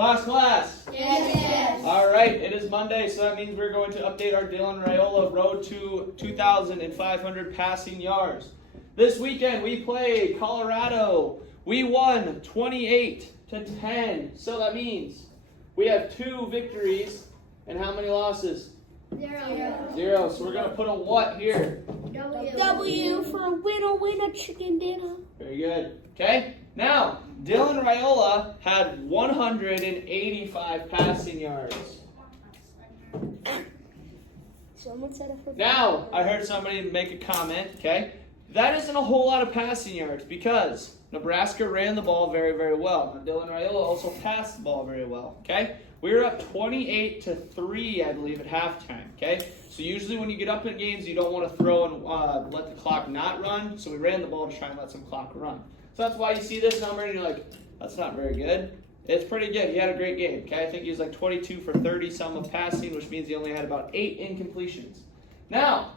Class. Yes. All right, it is Monday, so that means we're going to update our Dylan Raiola road to 2,500 passing yards. This weekend we played Colorado. We won 28-10. So that means we have 2 victories and how many losses? 0. So we're going to put a what here? W for winner, chicken dinner. Very good. Okay, now Dylan Raiola had 185 passing yards. Someone said it for Now, I heard somebody make a comment, okay? That isn't a whole lot of passing yards because Nebraska ran the ball very, very well. Now, Dylan Raiola also passed the ball very well, okay? We were up 28-3, I believe, at halftime, okay? So usually when you get up in games, you don't want to throw and let the clock not run. So we ran the ball to try and let some clock run. So that's why you see this number and you're like, that's not very good. It's pretty good. He had a great game, okay? I think he was like 22 for 30-some of passing, which means he only had about 8 incompletions. Now,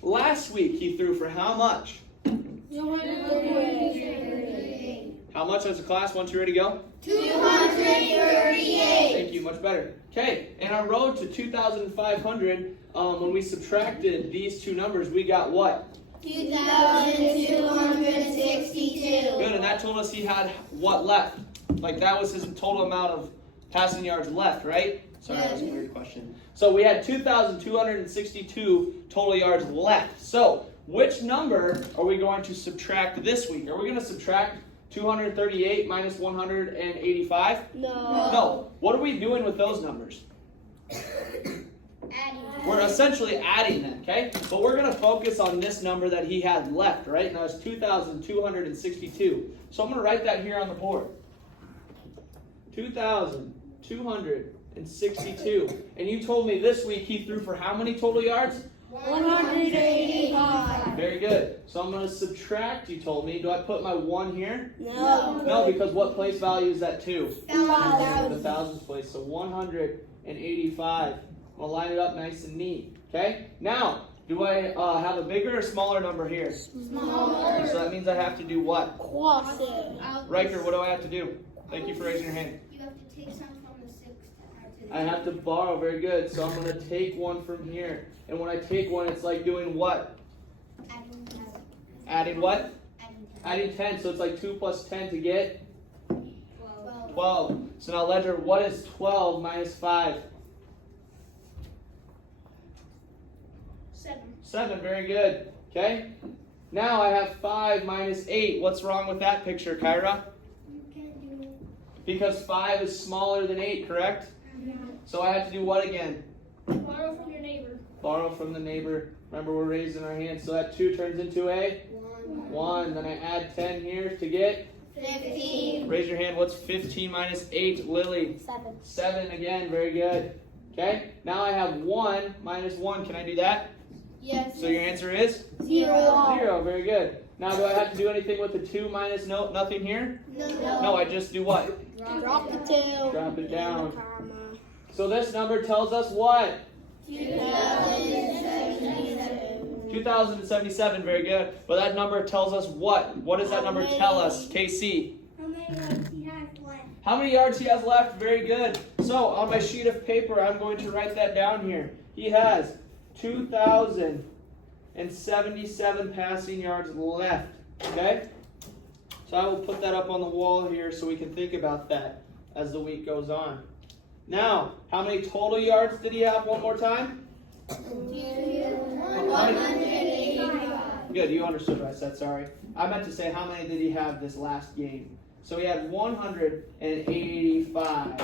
last week he threw for how much? 238. How much as a class? Once you're ready to go? 238. Thank you, much better. Okay, in our road to 2,500, when we subtracted these two numbers, we got what? 2,262. Good, and that told us he had what left? Like that was his total amount of passing yards left, right? Sorry, that was a weird question. So we had 2,262 total yards left. So which number are we going to subtract this week? Are we going to subtract 238 minus 185? No. What are we doing with those numbers? We're essentially adding them, okay? But we're going to focus on this number that he had left, right? Now it's 2,262. So I'm going to write that here on the board. 2,262. And you told me this week he threw for how many total yards? 185. Very good. So I'm going to subtract, you told me. Do I put my 1 here? No. No, because what place value is that 2? Thousand. The thousands place. So 185. I'm going to line it up nice and neat. Okay? Now, do I have a bigger or smaller number here? Smaller. So that means I have to do what? Cross it. Riker, what do I have to do? Thank you for raising your hand. You have to take some from the 6 to add to the I have to borrow. Very good. So I'm going to take 1 from here. And when I take 1, it's like doing what? adding 10. Adding what? Adding 10. Adding 10. So it's like 2 plus 10 to get 12. 12. So now, Ledger, what is 12 minus 5? 7. 7. Very good. Okay? Now I have 5 minus 8. What's wrong with that picture, Kyra? You can't do it. Because 5 is smaller than 8, correct? So I have to do what again? Borrow from your neighbor. Borrow from the neighbor. Remember, we're raising our hands. So that 2 turns into a 1. Then I add 10 here to get? 15. Raise your hand. What's 15 minus 8, Lily? 7. 7 again. Very good. Okay? Now I have 1 minus 1. Can I do that? Yes. So your answer is? 0. 0. Very good. Now do I have to do anything with the 2 minus nothing here? No, I just do what? Drop the 2. Drop it down. So this number tells us what? 2,077. 2,077. Very good. Well, that number tells us what? What does that number tell us? KC. How many yards he has left? How many yards he has left? Very good. So on my sheet of paper, I'm going to write that down here. He has 2,077 passing yards left. Okay? So I will put that up on the wall here so we can think about that as the week goes on. Now, how many total yards did he have one more time? 185. Good, you understood what I said, sorry. I meant to say how many did he have this last game. So he had 185.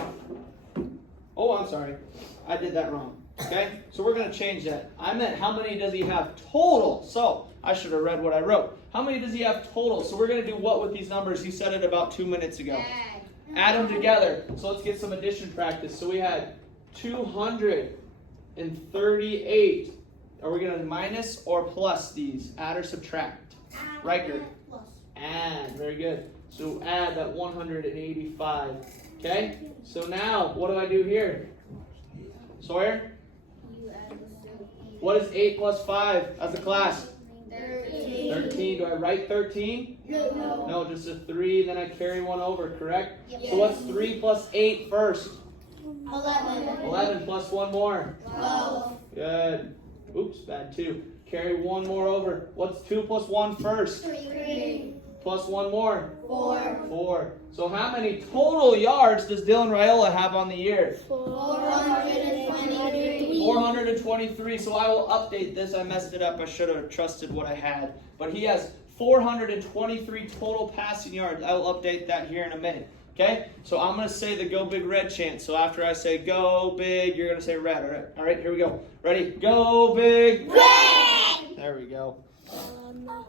Oh, I'm sorry. I did that wrong. Okay? So we're going to change that. I meant how many does he have total? So I should have read what I wrote. How many does he have total? So we're going to do what with these numbers? He said it about 2 minutes ago. Add them together. So let's get some addition practice. So we had 238. Are we going to minus or plus these? Add or subtract? Riker. Plus. Add. Very good. So add that 185. Okay? So now, what do I do here? Sawyer? You add the 6. What is 8 plus 5 as a class? 13. 13. Do I write 13? No. No, just a 3, then I carry one over, correct? Yes. So what's 3 plus 8 first? 11. 11 plus one more. 12. Good. Oops, bad 2. Carry one more over. What's 2 plus 1 first? 3. Plus one more. 4. 4. So how many total yards does Dylan Raiola have on the year? 423. 423. So I will update this. I messed it up. I should have trusted what I had. But he has 423 total passing yards. I will update that here in a minute. Okay? So I'm going to say the Go Big Red chant. So after I say Go Big, you're going to say Red. All right? All right, here we go. Ready? Go Big Red! There we go. No.